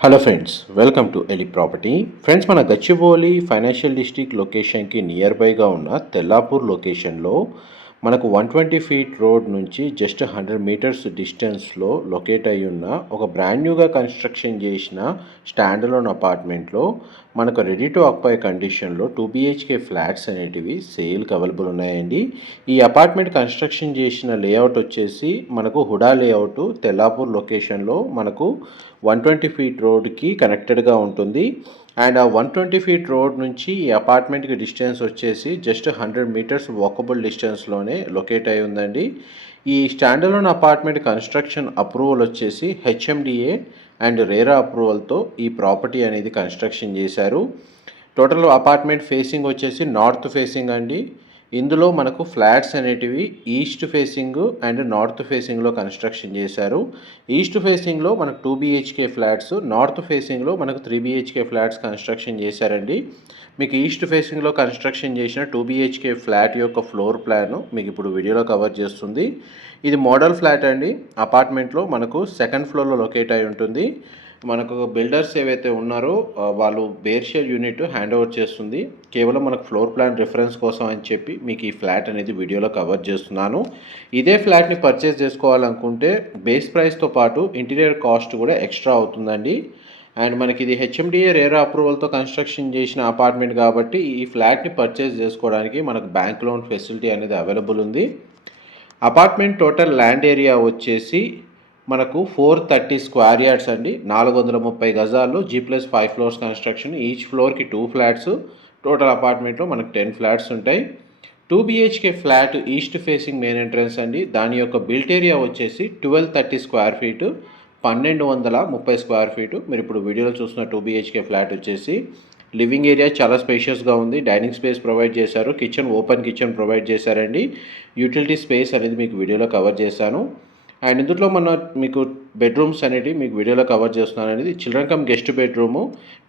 Hello friends welcome to Eli property friends మన Gachibowli financial district లొకేషన్కి near బైగా ఉన్న తెల్లాపూర్ లొకేషన్లో మనకు వన్ ట్వంటీ ఫీట్ రోడ్ నుంచి జస్ట్ హండ్రెడ్ మీటర్స్ డిస్టెన్స్లో లొకేట్ అయి ఉన్న ఒక బ్రాండ్ న్యూగా కన్స్ట్రక్షన్ చేసిన స్టాండలోన్ అపార్ట్మెంట్లో మనకు రెడీ టు అక్పై కండిషన్లో టూ బిహెచ్కే ఫ్లాట్స్ అనేటివి సేల్కి అవైలబుల్ ఉన్నాయండి. ఈ అపార్ట్మెంట్ కన్స్ట్రక్షన్ చేసిన లేఅవుట్ వచ్చేసి మనకు హుడా లేఅవుట్ తెల్లాపూర్ లొకేషన్లో మనకు వన్ ట్వంటీ ఫీట్ రోడ్కి కనెక్టెడ్గా ఉంటుంది. అండ్ ఆ వన్ ట్వంటీ ఫీట్ రోడ్ నుంచి ఈ అపార్ట్మెంట్కి డిస్టెన్స్ వచ్చేసి జస్ట్ హండ్రెడ్ మీటర్స్ వాకబుల్ డిస్టెన్స్లోనే లొకేట్ అయి ఉందండి. ఈ స్టాండలోన్ అపార్ట్మెంట్ కన్స్ట్రక్షన్ అప్రూవల్ వచ్చేసి హెచ్ఎండిఏ అండ్ రేరా అప్రూవల్తో ఈ ప్రాపర్టీ అనేది కన్స్ట్రక్షన్ చేశారు. టోటల్ అపార్ట్మెంట్ ఫేసింగ్ వచ్చేసి నార్త్ ఫేసింగ్ అండి. ఇందులో మనకు ఫ్లాట్స్ అనేటివి ఈస్ట్ ఫేసింగ్ అండ్ నార్త్ ఫేసింగ్లో కన్స్ట్రక్షన్ చేశారు. ఈస్ట్ ఫేసింగ్లో మనకు టూ బీహెచ్కే ఫ్లాట్స్ నార్త్ ఫేసింగ్లో మనకు త్రీ బీహెచ్కే ఫ్లాట్స్ కన్స్ట్రక్షన్ చేశారండి. మీకు ఈస్ట్ ఫేసింగ్లో కన్స్ట్రక్షన్ చేసిన టూ బీహెచ్కే ఫ్లాట్ యొక్క ఫ్లోర్ ప్లాన్ మీకు ఇప్పుడు వీడియోలో కవర్ చేస్తుంది. ఇది మోడల్ ఫ్లాట్ అండి. అపార్ట్మెంట్లో మనకు సెకండ్ ఫ్లోర్లో లొకేట్ అయి ఉంటుంది. మనకు బిల్డర్స్ ఏవైతే ఉన్నారో వాళ్ళు బేర్షియల్ యూనిట్ హ్యాండ్ ఓవర్ చేస్తుంది. కేవలం మనకు ఫ్లోర్ ప్లాన్ రిఫరెన్స్ కోసం అని చెప్పి మీకు ఈ ఫ్లాట్ అనేది వీడియోలో కవర్ చేస్తున్నాను. ఇదే ఫ్లాట్ని పర్చేస్ చేసుకోవాలనుకుంటే బేస్ ప్రైస్తో పాటు ఇంటీరియర్ కాస్ట్ కూడా ఎక్స్ట్రా అవుతుందండి. అండ్ మనకి ఇది హెచ్ఎండిఏ రేరా అప్రూవల్తో కన్స్ట్రక్షన్ చేసిన అపార్ట్మెంట్ కాబట్టి ఈ ఫ్లాట్ని పర్చేస్ చేసుకోవడానికి మనకు బ్యాంక్ లోన్ ఫెసిలిటీ అనేది అవైలబుల్ ఉంది. అపార్ట్మెంట్ టోటల్ ల్యాండ్ ఏరియా వచ్చేసి మనకు ఫోర్ థర్టీ స్క్వేర్ యార్డ్స్ అండి. నాలుగు వందల ముప్పై గజాల్లో G plus five floors construction each ఫ్లోర్కి టూ ఫ్లాట్స్ టోటల్ అపార్ట్మెంట్లో మనకు టెన్ ఫ్లాట్స్ ఉంటాయి. Two BHK flat east facing main entrance అండి. దాని యొక్క బిల్ట్ ఏరియా వచ్చేసి ట్వెల్వ్ థర్టీ స్క్వేర్ ఫీటు పన్నెండు వందల ముప్పై స్క్వేర్ ఫీటు మీరు ఇప్పుడు వీడియోలో చూస్తున్న టూ బిహెచ్కే ఫ్లాట్ వచ్చేసి లివింగ్ ఏరియా చాలా స్పేషియస్గా ఉంది. డైనింగ్ స్పేస్ ప్రొవైడ్ చేశారు. కిచెన్ ఓపెన్ కిచెన్ ప్రొవైడ్ చేశారండి. యూటిలిటీ స్పేస్ అనేది మీకు వీడియోలో కవర్ చేశాను. అండ్ ఇందులో మన మీకు బెడ్రూమ్స్ అనేవి మీకు వీడియోలో కవర్ చేస్తున్నాను అనేది. Children cum guest bedroom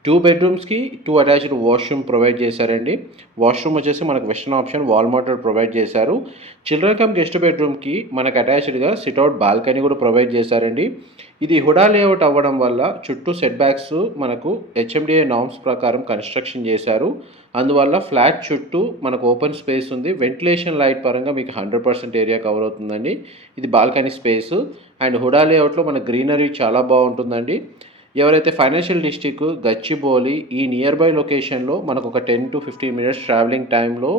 two బెడ్రూమ్స్కి two attached washroom provide చేశారండి. వాష్రూమ్ వచ్చేసి మనకు western option wall motor provide చేశారు చిల్డ్రన్ కమ్ గెస్ట్ బెడ్రూమ్కి మనకు అటాచ్డ్గా సిట్అవుట్ బాల్కనీ కూడా ప్రొవైడ్ చేశారండి. ఇది హుడా లేఅవుట్ అవ్వడం వల్ల చుట్టూ సెట్ బ్యాక్స్ మనకు హెచ్ఎండిఏ నామ్స్ ప్రకారం కన్స్ట్రక్షన్ చేశారు. అందువల్ల ఫ్లాట్ చుట్టూ మనకు ఓపెన్ స్పేస్ ఉంది. వెంటిలేషన్ లైట్ పరంగా మీకు హండ్రెడ్ పర్సెంట్ ఏరియా కవర్ అవుతుందండి. ఇది బాల్కనీ స్పేస్. అండ్ హుడా లేఅవుట్లో మన గ్రీనరీ చాలా బాగుంటుందండి. ఎవరైతే ఫైనాన్షియల్ డిస్టిక్ గచ్చిబౌలి ఈ నియర్ బై లొకేషన్లో మనకు ఒక ten to fifteen minutes traveling టైంలో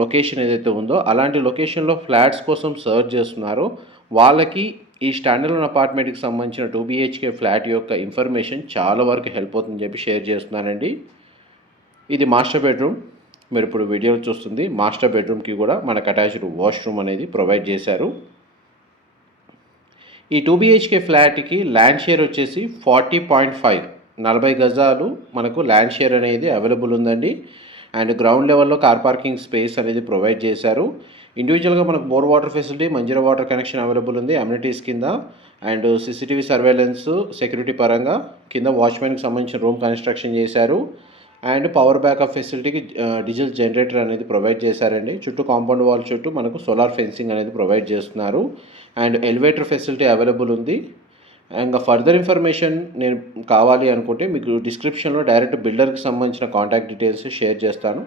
లొకేషన్ ఏదైతే ఉందో అలాంటి లొకేషన్లో ఫ్లాట్స్ కోసం సర్చ్ చేస్తున్నారో. వాళ్ళకి ఈ స్టాండర్డ్ అపార్ట్మెంట్కి సంబంధించిన టూ బీహెచ్కే ఫ్లాట్ యొక్క ఇన్ఫర్మేషన్ చాలా వరకు హెల్ప్ అవుతుందని చెప్పి షేర్ చేస్తున్నానండి. ఇది మాస్టర్ బెడ్రూమ్ మీరు ఇప్పుడు వీడియోలో చూస్తుంది. మాస్టర్ బెడ్రూమ్కి కూడా మనకు అటాచ్డ్ వాష్రూమ్ అనేది ప్రొవైడ్ చేశారు. ఈ టూ బిహెచ్కే ఫ్లాట్కి ల్యాండ్ షేర్ వచ్చేసి ఫార్టీ పాయింట్ ఫైవ్ నలభై గజాలు మనకు ల్యాండ్ షేర్ అనేది అవైలబుల్ ఉందండి. అండ్ గ్రౌండ్ లెవెల్లో కార్ పార్కింగ్ స్పేస్ అనేది ప్రొవైడ్ చేశారు. ఇండివిజువల్గా మనకు bore water facility Manjeera water connection available ఉంది అమ్యూనిటీస్ కింద. అండ్ సీసీటీవీ సర్వేలెన్స్ సెక్యూరిటీ పరంగా కింద వాచ్మెన్కి సంబంధించిన రూమ్ కన్స్ట్రక్షన్ చేశారు. అండ్ పవర్ బ్యాకప్ ఫెసిలిటీకి డీజిల్ జనరేటర్ అనేది ప్రొవైడ్ చేశారండి. చుట్టూ కాంపౌండ్ వాల్ చుట్టూ మనకు సోలార్ ఫెన్సింగ్ అనేది ప్రొవైడ్ చేస్తున్నారు. అండ్ ఎలివేటర్ ఫెసిలిటీ అవైలబుల్ ఉంది. ఇంకా ఫర్దర్ ఇన్ఫర్మేషన్ నేను కావాలి అనుకుంటే మీకు డిస్క్రిప్షన్లో డైరెక్ట్ బిల్డర్కి సంబంధించిన కాంటాక్ట్ డీటెయిల్స్ షేర్ చేస్తాను.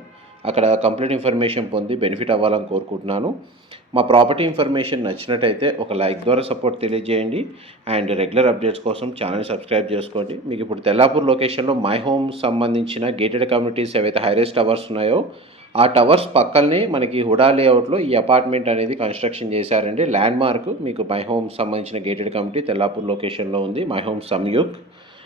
అక్కడ కంప్లీట్ ఇన్ఫర్మేషన్ పొంది బెనిఫిట్ అవ్వాలని కోరుకుంటున్నాను. మా ప్రాపర్టీ ఇన్ఫర్మేషన్ నచ్చినట్టయితే ఒక లైక్ ద్వారా సపోర్ట్ తెలియజేయండి. అండ్ రెగ్యులర్ అప్డేట్స్ కోసం ఛానల్ సబ్స్క్రైబ్ చేసుకోండి. మీకు ఇప్పుడు తెల్లాపూర్ లొకేషన్లో మై హోమ్ సంబంధించిన గేటెడ్ కమ్యూనిటీస్ ఏవైతే హైరేస్ టవర్స్ ఉన్నాయో ఆ టవర్స్ పక్కనే మనకి హుడా లేఅవుట్లో ఈ అపార్ట్మెంట్ అనేది కన్స్ట్రక్షన్ చేశారండి. ల్యాండ్ మార్క్ మీకు మై హోమ్ సంబంధించిన గేటెడ్ కమిటీ తెల్లాపూర్ లొకేషన్లో ఉంది. My Home సంయుక్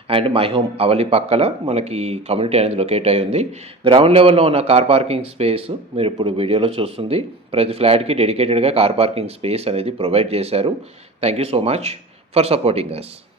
and My Home Avali పక్కల మనకి కమ్యూనిటీ అనేది లొకేట్ అయి ఉంది. గ్రౌండ్ లెవెల్లో ఉన్న కార్ పార్కింగ్ స్పేస్ మీరు ఇప్పుడు వీడియోలో చూస్తుంది. ప్రతి ఫ్లాట్కి డెడికేటెడ్గా కార్ పార్కింగ్ స్పేస్ అనేది ప్రొవైడ్ చేశారు. Thank you so much for supporting us